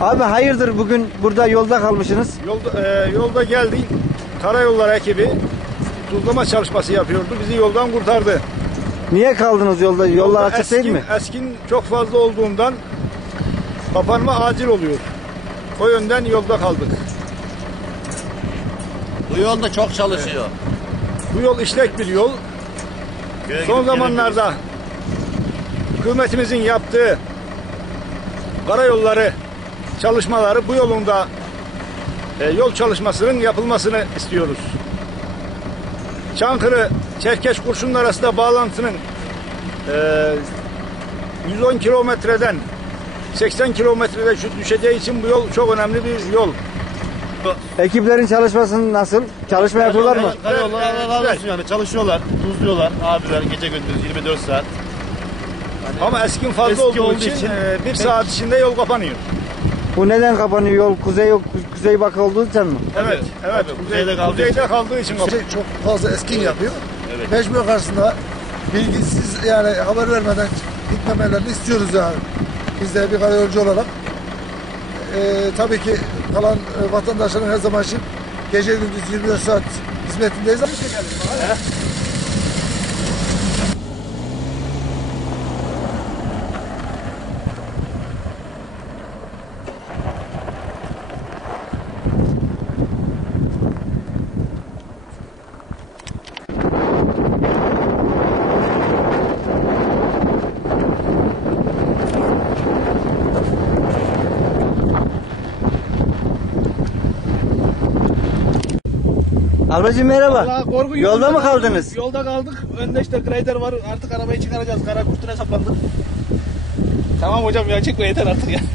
Abi hayırdır bugün burada yolda kalmışsınız? Yolda, e, yolda geldik. Karayolları ekibi tuzlama çalışması yapıyordu. Bizi yoldan kurtardı. Niye kaldınız yolda? Yollar Yolda açık değil eskin, mi? Eskin çok fazla olduğundan kapanma acil oluyor. O yönden yolda kaldık. Bu yolda çok çalışıyor. Bu yol işlek bir yol. Köye Son zamanlarda hükümetimizin yaptığı karayolları çalışmaları bu yolunda e, yol çalışmasının yapılmasını istiyoruz. Çankırı Çerkeş Kurşunlu arasında bağlantının e, 110 kilometreden 80 kilometrede şu düşeceği için bu yol çok önemli bir yol. Ekiplerin çalışması nasıl? Çalışma yapıyorlar mı? Karayollar Evet, evet. yani çalışıyorlar, tuzluyorlar abiler gece gündüz 24 saat. Ama eskin fazla Eski olduğu, olduğu için, için e, bir saat içinde yol kapanıyor. Bu neden kapanıyor yol? Kuzey kuzey bakı olduğu için mi? Evet, evet. Tabii, Kuzeyde, kaldığı kuzeyde kaldığı için. Şey çok fazla eskin yapıyor. Evet. Mecbur karşısında bilgisiz yani haber vermeden gitmemelerini istiyoruz yani. Biz de bir karayolcu olarak. Ee, tabii ki kalan e, vatandaşların her zaman için gece gündüz 24 saat hizmetindeyiz. Ablacığım merhaba. Vallahi korku Yolda mı kaldınız? Yolda kaldık. Önde işte grader var. Artık arabayı çıkaracağız. Kara kurtuna saplandık. Tamam hocam ya çıkma yeter artık ya.